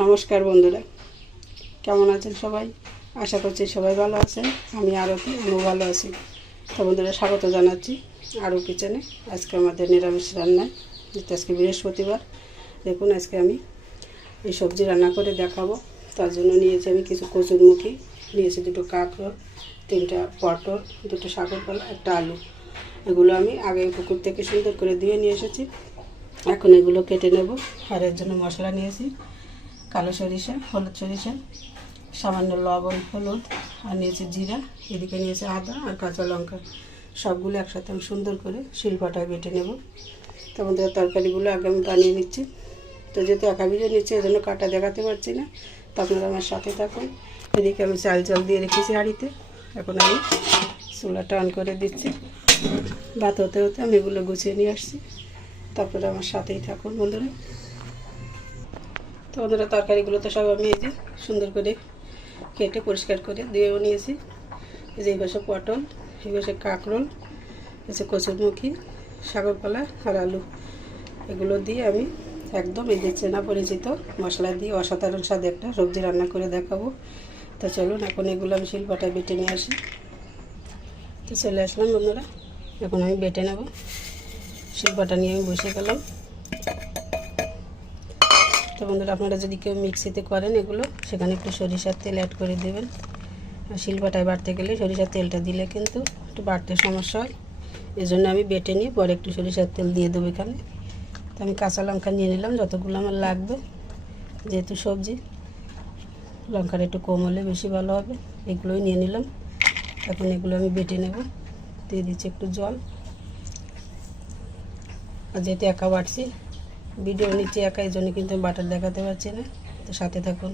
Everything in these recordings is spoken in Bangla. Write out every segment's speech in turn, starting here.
নমস্কার বন্ধুরা, কেমন আছেন সবাই? আশা করছি সবাই ভালো আছেন। আমি আমিও ভালো আছি। তো বন্ধুরা, স্বাগত জানাচ্ছি আরও কিচেনে। আজকে আমাদের নিরামিষ রান্নায়, আজকে বৃহস্পতিবার। দেখুন, আজকে আমি এই সবজি রান্না করে দেখাবো। তার জন্য নিয়েছি আমি কিছু কচুরমুখী, নিয়েছি দুটো কাঁকরোল, তিনটা পটল, দুটো শাকরপালা, একটা আলু। এগুলো আমি আগে পুকুর থেকে সুন্দর করে ধুয়ে নিয়ে এসেছি। এখন এগুলো কেটে নেব। আর এর জন্য মশলা নিয়েছি কালো সরিষা, হলুদ সরিষা, সামান্য লবণ, হলুদ, আর নিয়েছি জিরা, এদিকে নিয়েছি আদা আর কাঁচা লঙ্কা। সবগুলো একসাথে আমি সুন্দর করে শিলপাটায় বেটে নেব। তো আমাদের তরকারিগুলো আগে আমি বানিয়ে নিচ্ছি। তো যেহেতু একা ভিজে নিচ্ছি, এজন্য কাটা দেখাতে পারছি না, তো আপনারা আমার সাথে থাকুন। এদিকে আমি চাল দিয়ে রেখেছি হাঁড়িতে। এখন আমি চুলাটা অন করে দিচ্ছি। ভাত হতে হতে আমি এগুলো গুছিয়ে নিয়ে আসছি। তারপরে আমার সাথেই থাকুন বন্ধুরা। তো বন্ধুরা, তরকারিগুলো তো সব আমি এই যে সুন্দর করে কেটে পরিষ্কার করে ধুয়েও নিয়েছি। এই যে এই পাশে পটল, এই পাশে কাঁকরোল, এই যে কচুরমুখী, শাকরপালা আর আলু। এগুলো দিয়ে আমি একদম এই যে চেনা পরিচিত মশলা দিয়ে অসাধারণ স্বাদে একটা সবজি রান্না করে দেখাবো। তো চলুন, এখন এগুলো আমি শিলপাটায় বেটে নিয়ে আসি। তো চলে আসলাম বন্ধুরা, এখন আমি বেটে নেব। শিলপাটা নিয়ে আমি বসে গেলাম। তো বন্ধুরা, আপনারা যদি কেউ মিক্সিতে করেন এগুলো, সেখানে একটু সরিষার তেল অ্যাড করে দেবেন। আর শিলপাটায় বাটতে গেলে সরিষার তেলটা দিলে কিন্তু একটু বাটতে সমস্যা হয়। এই জন্য আমি বেটে নিয়ে পরে একটু সরিষার তেল দিয়ে দেবো এখানে। তো আমি কাঁচা লঙ্কা নিয়ে নিলাম যতগুলো আমার লাগবে, যেহেতু সবজি লঙ্কাটা একটু কম হলে বেশি ভালো হবে। এগুলোই নিয়ে নিলাম। এখন এগুলো আমি বেটে নেব। দিয়ে দিচ্ছি একটু জল। আর যেহেতু একা বাটছি, ভিডিও নিচে একা, এই জন্য কিন্তু বাটার দেখাতে পারছি না। তো সাথে থাকুন।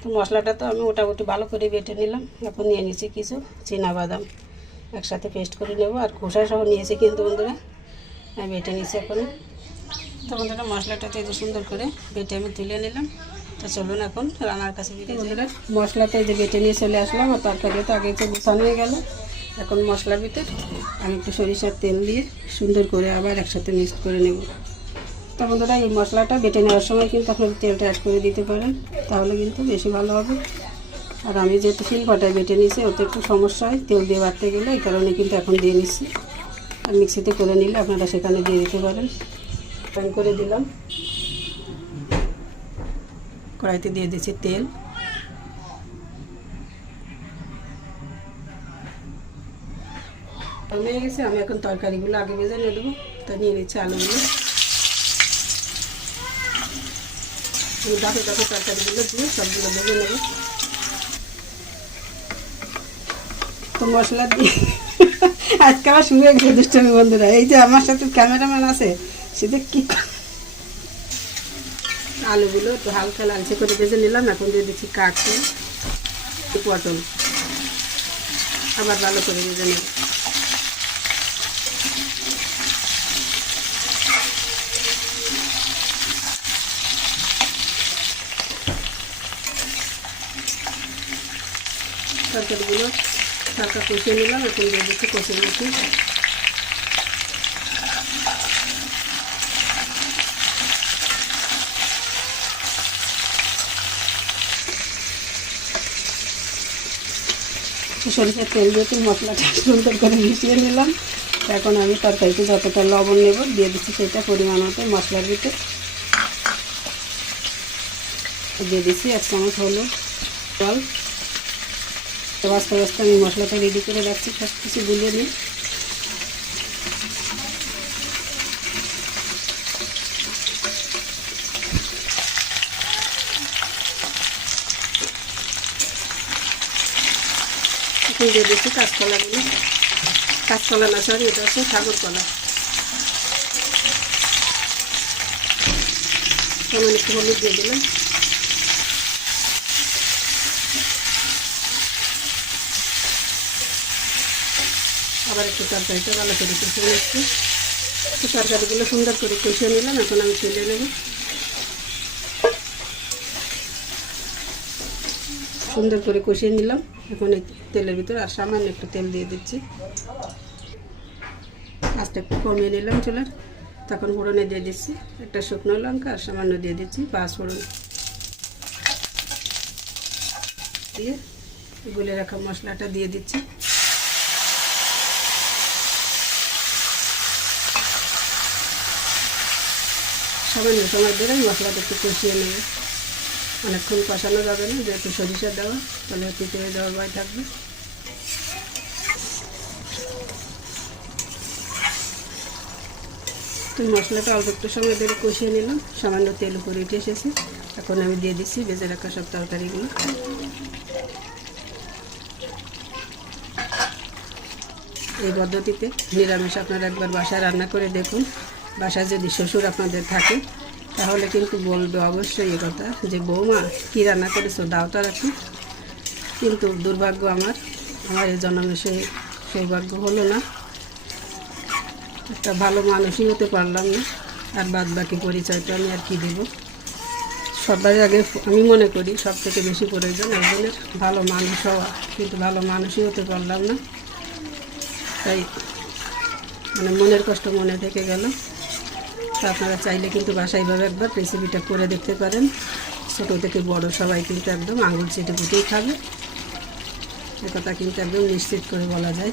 তো মশলাটা তো আমি মোটামুটি ভালো করে বেটে নিলাম। এখন নিয়ে নিয়েছি কিছু চীনাবাদাম, একসাথে পেস্ট করে নেব। আর খোসা সহ নিয়েছি কিন্তু বন্ধুরা, আমি বেটে নিয়েছি এখন। তো বন্ধুরা, মশলাটাতে যে সুন্দর করে বেটে আমি তুলে নিলাম। তো চলুন এখন রান্নার কাছে ফিরে বন্ধুরা। মশলাতে যে বেটে নিয়ে চলে আসলাম, আর তরকারিও তো আগে একটু গুছানো হয়ে গেল। এখন মশলার ভিতর আমি একটু সরিষার তেল দিয়ে সুন্দর করে আবার একসাথে মিক্সড করে নেব। তো বন্ধুরা, এই মশলাটা বেটে নেওয়ার সময় কিন্তু আপনারা তেলটা অ্যাড করে দিতে পারেন, তাহলে কিন্তু বেশি ভালো হবে। আর আমি যেহেতু শিলপাটায় বেটে নিয়েছি, ওতে একটু সমস্যা হয় তেল দিয়ে বাটতে গেলে, এই কারণে কিন্তু এখন দিয়ে নিচ্ছি। আর মিক্সিতে করে নিলে আপনারা সেখানে দিয়ে দিতে পারেন। প্যান করে দিলাম, কড়াইতে দিয়ে দিচ্ছি তেল। হয়ে গেছে, আমি এখন তরকারিগুলো আগে ভেজে নিয়ে দেবো। তা নিয়ে নিচ্ছি আলুগুলো। দাঁতে তরকারিগুলো দিয়ে সবগুলো ভেজে নেব। তো মশলা দিয়ে আজকে আমার শুরু হয়ে গেছে দুষ্টমি বন্ধুরা। এই যে আমার সাথে ক্যামেরাম্যান আছে, সেটা কি আলুগুলো একটু হালকা লালচে করে ভেজে নিলাম। এখন দিয়ে দিচ্ছি কাঁকরোল, পটল, আবার ভালো করে ভেজে নেব। তরকারিগুলো হালকা কষিয়ে নিলাম। এখন দিয়ে দিচ্ছি কচুরমুখী। সরিষার তেল দিয়ে মশলাটা সুন্দর করে মিশিয়ে নিলাম। এখন আমি তরকারিতে যতটা লবণ নেব দিয়ে দিচ্ছি, সেটা পরিমাণ মতো মশলার ভিতরে দিয়ে দিচ্ছি 1 চামচ হলুদ, জল। আস্তে আস্তে আমি মশলাটা রেডি করে রাখছি, সব কিছু গুলিয়ে নিই। এখন দিয়ে দিচ্ছি কাঁচকলাগুলো। কাঁচকলা না, সরি, এটা হচ্ছে শাকরকলা। সামান্য একটু হলুদ দিয়ে দিলাম। আবার একটু তরকারিটা ভালো করে কষিয়ে নিচ্ছি। তো তরকারিগুলো সুন্দর করে কষিয়ে নিলাম। এখন আমি তুলে নেব। সুন্দর করে কষিয়ে নিলাম। এখন এই তেলের ভিতরে আর সামান্য একটু তেল দিয়ে দিচ্ছি। আস্তে একটু কমিয়ে নিলাম চুলার। তো তখন ফোড়নে দিয়ে দিচ্ছি একটা শুকনো লঙ্কা আর সামান্য দিয়ে দিচ্ছি পাঁচ ফোড়ন দিয়ে গুলে রাখা মশলাটা দিয়ে দিচ্ছি। সামান্য সময় ধরে মশলাটা একটু কষিয়ে নেবে, অনেকক্ষণ কষানো যাবে না, যেহেতু সরিষা দেওয়া তাহলে তিতে দেওয়ার ভয় থাকবে। তো মশলাটা অল্প একটু সময় ধরে কষিয়ে নিলাম, সামান্য তেল উপরে উঠে এসেছে। এখন আমি দিয়ে দিচ্ছি ভেজে রাখা সব তরকারিগুলো। এই পদ্ধতিতে নিরামিষ আপনারা একবার বাসায় রান্না করে দেখুন। বাসায় যদি শ্বশুর আপনাদের থাকে তাহলে কিন্তু বলবে অবশ্যই এ কথা যে বৌমা কী রান্না করেছো, দাও তো রাখি। কিন্তু দুর্ভাগ্য আমার এই জন্মে সেই সৌভাগ্য হলো না, একটা ভালো মানুষই হতে পারলাম না। আর বাদ বাকি পরিচয়টা আমি আর কি দেব। সবার আগে আমি মনে করি সব থেকে বেশি প্রয়োজন একজনের ভালো মানুষ হওয়া, কিন্তু ভালো মানুষই হতে পারলাম না। তাই মনের কষ্ট মনে থেকে গেল। তা আপনারা চাইলে কিন্তু বাসায় এইভাবে একবার রেসিপিটা করে দেখতে পারেন। ছোটো থেকে বড় সবাই কিন্তু একদম আঙুল চেটে পুটেই খাবে, এ কথা কিন্তু একদম নিশ্চিত করে বলা যায়।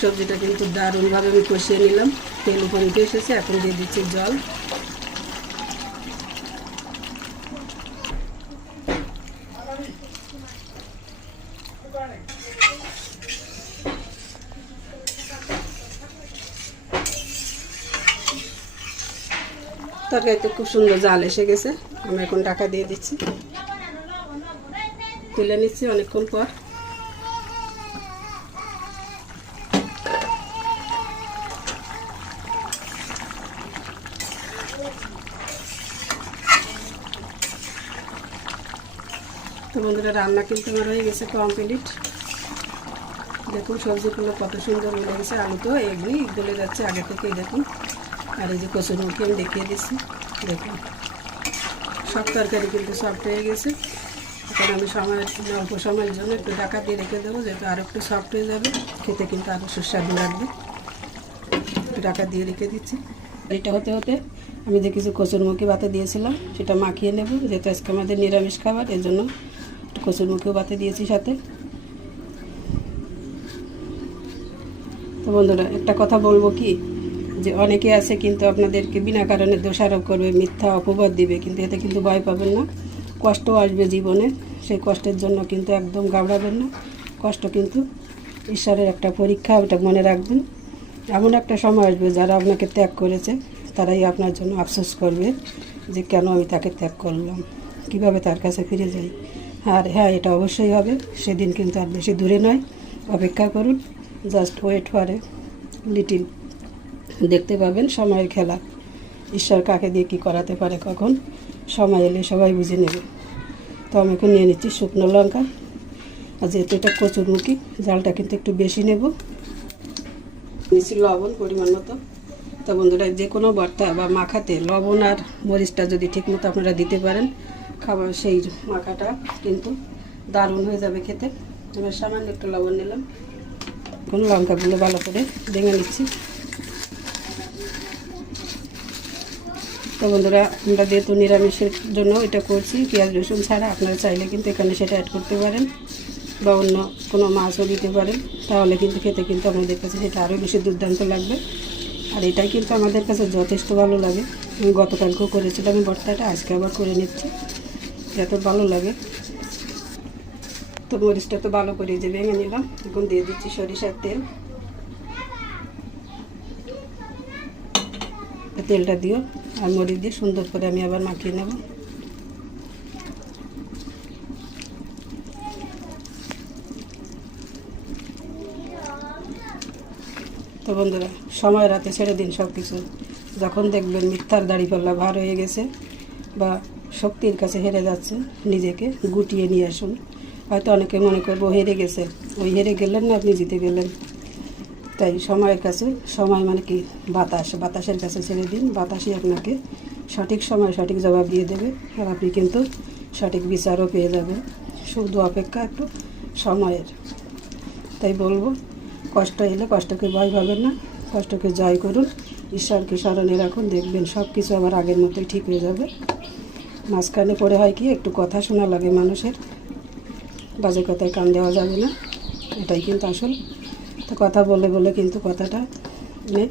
সবজিটা কিন্তু দারুণভাবে আমি কষিয়ে নিলাম, তেল উপরে উঠে এসেছে। এখন দিয়ে দিচ্ছি জল। তরকারিতে খুব সুন্দর জাল এসে গেছে, আমি এখন ঢাকা দিয়ে দিচ্ছি, তুলে নিচ্ছি অনেকক্ষণ পর। তো বন্ধুরা রান্না কিন্তু আমার হয়ে গেছে কমপ্লিট। দেখুন সবজিগুলো কত সুন্দর গলে গেছে, আলু তো এমনি গলে যাচ্ছে আগে থেকেই দেখুন। আর এই যে কচুরমুখী আমি দেখিয়ে দিচ্ছি, দেখুন সব তরকারি কিন্তু সফট হয়ে গেছে। এখন আমি অল্প সময়ের জন্য একটু ঢাকা দিয়ে রেখে দেবো, যেহেতু আরও একটু সফট হয়ে যাবে, খেতে কিন্তু আরও সুস্বাদু লাগবে। একটু ঢাকা দিয়ে রেখে দিচ্ছি। এটা হতে হতে আমি যে কিছু কচুরমুখী বাতে দিয়েছিলাম সেটা মাখিয়ে নেব, যেহেতু আজকে আমাদের নিরামিষ খাবার, এর জন্য একটু কচুরমুখীও বাতে দিয়েছি সাথে। তো বন্ধুরা একটা কথা বলবো কি, যে অনেকে আছে কিন্তু আপনাদেরকে বিনা কারণে দোষারোপ করবে, মিথ্যা অপবাদ দিবে, কিন্তু এতে কিন্তু ভয় পাবেন না। কষ্ট আসবে জীবনে, সেই কষ্টের জন্য কিন্তু একদম ঘাবড়াবেন না। কষ্ট কিন্তু ঈশ্বরের একটা পরীক্ষা, ওটা মনে রাখবেন। এমন একটা সময় আসবে যারা আপনাকে ত্যাগ করেছে তারাই আপনার জন্য আফসোস করবে যে কেন আমি তাকে ত্যাগ করলাম, কিভাবে তার কাছে ফিরে যাই। আর হ্যাঁ, এটা অবশ্যই হবে, সেদিন কিন্তু আর বেশি দূরে নয়। অপেক্ষা করুন, just wait for a little, দেখতে পাবেন সময়ের খেলা। ঈশ্বর কাকে দিয়ে কী করাতে পারে কখন, সময় এলে সবাই বুঝে নেবে। তো আমি এখন নিয়ে নিচ্ছি শুকনো লঙ্কা, আর যেহেতু এটা কচুরমুখী জালটা কিন্তু একটু বেশি নেব। নিচ্ছি লবণ পরিমাণ মতো। তো বন্ধুরা যে কোনো ভর্তা বা মাখাতে লবণ আর মরিচটা যদি ঠিকমতো আপনারা দিতে পারেন, খাবার সেই মাখাটা কিন্তু দারুণ হয়ে যাবে খেতে। আমি সামান্য একটু লবণ নিলাম। এখন লঙ্কাগুলো ভালো করে ভেঙে নিচ্ছি। তো বন্ধুরা আমরা যেহেতু নিরামিষের জন্য এটা করছি পেঁয়াজ রসুন ছাড়া, আপনারা চাইলে কিন্তু এখানে সেটা অ্যাড করতে পারেন বা অন্য কোনো মাছও দিতে পারেন, তাহলে কিন্তু খেতে কিন্তু আমাদের কাছে সেটা আরও বেশি দুর্দান্ত লাগবে। আর এটাই কিন্তু আমাদের কাছে যথেষ্ট ভালো লাগে। আমি গতকালকেও করেছিলাম ভর্তাটা, আজকে আবার করে নিচ্ছি, এত ভালো লাগে। তো মরিচটা তো ভালো করে যে ভেঙে নিলাম, এখন দিয়ে দিচ্ছি সরিষার তেল। তেলটা দিও আর মরিচ দিয়ে সুন্দর করে আমি আবার মাখিয়ে নেব। তো বন্ধুরা সময় রাতে ছেড়ে দিন সব কিছু। যখন দেখবেন মিথ্যার দাড়িপাল্লা ভার হয়ে গেছে বা শক্তির কাছে হেরে যাচ্ছে, নিজেকে গুটিয়ে নিয়ে আসুন। হয়তো অনেকে মনে করবো হেরে গেছে, ওই হেরে গেলেন না, আপনি জিতে গেলেন। তাই সময়ের কাছে, সময় মানে কি বাতাসের কাছে ছেড়ে দিন। বাতাসই আপনাকে সঠিক সময় সঠিক জবাব দিয়ে দেবে, আর আপনি কিন্তু সঠিক বিচারও পেয়ে যাবেন। শুধু অপেক্ষা একটু সময়ের। তাই বলবো, কষ্ট এলে কষ্টকে ভয় পাবেন না, কষ্টকে জয় করুন। ঈশ্বরকে স্মরণে রাখুন, দেখবেন সব কিছু আবার আগের মতোই ঠিক হয়ে যাবে। মাঝখানে পড়ে হয় কি একটু কথা শোনা লাগে মানুষের, বাজে কথায় কান দেওয়া যাবে না, এটাই কিন্তু আসল। তো কথা বলে বলে কিন্তু কথাটা মানে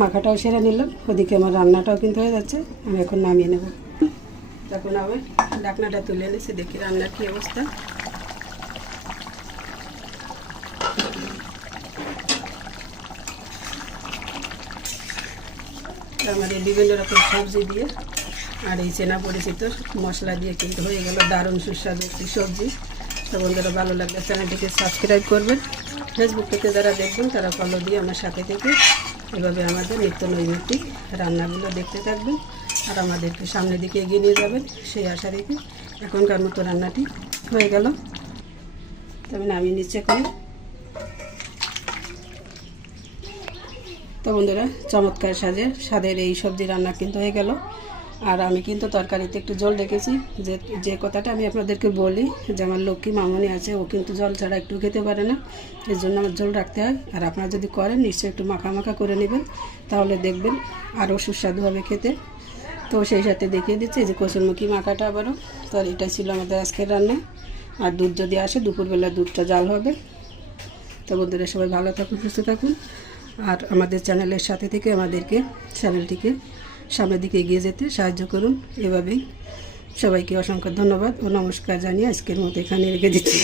মাখাটাও সেরে নিলাম, ওদিকে আমার রান্নাটাও কিন্তু হয়ে যাচ্ছে। আমি এখন নামিয়ে নেব। তখন আমি ঢাকনাটা তুলে এনেছি, দেখি রান্নার কী অবস্থা। আমাদের বিভিন্ন রকম সবজি দিয়ে আর এই চেনা পরিচিত মশলা দিয়ে কিন্তু হয়ে গেল দারুণ সুস্বাদু একটি সবজি। তো বন্ধুরা, ভালো লাগলে চ্যানেলটিকে সাবস্ক্রাইব করবেন। ফেসবুক থেকে যারা দেখবেন তারা ফলো দিয়ে আমার সাথে থেকে এভাবে আমাদের নিত্য নৈমিত্তিক রান্নাগুলো দেখতে থাকবেন আর আমাদেরকে সামনের দিকে এগিয়ে নিয়ে যাবেন, সেই আশা রেখে এখনকার মতো রান্নাটি হয়ে গেল। তবে আমি নিচে করি। তো বন্ধুরা, চমৎকার স্বাদের এই সবজি রান্না কিন্তু হয়ে গেল। আর আমি কিন্তু তরকারিতে একটু জল রেখেছি, যে কথাটা আমি আপনাদেরকে বলি যে আমার লক্ষ্মী মামনি আছে, ও কিন্তু জল ছাড়া একটু খেতে পারে না, এর জন্য আমার জল রাখতে হয়। আর আপনারা যদি করেন নিশ্চয়ই একটু মাখা মাখা করে নেবেন, তাহলে দেখবেন আরও সুস্বাদু হবে খেতে। তো সেই সাথে দেখিয়ে দিচ্ছি যে কসুরমুখী মাখাটা আবারও। তো এটাই ছিল আমাদের আজকের রান্না। আর দুধ যদি আসে দুপুরবেলা দুধটা জাল হবে। তো বন্ধুরা, সবাই ভালো থাকুন, সুস্থ থাকুন আর আমাদের চ্যানেলের সাথে থেকে আমাদেরকে চ্যানেলটিকে সামনের দিকে এগিয়ে যেতে সাহায্য করুন। এভাবেই সবাইকে অসংখ্য ধন্যবাদ ও নমস্কার জানিয়ে আজকের মতো এখানে রেখে দিচ্ছি।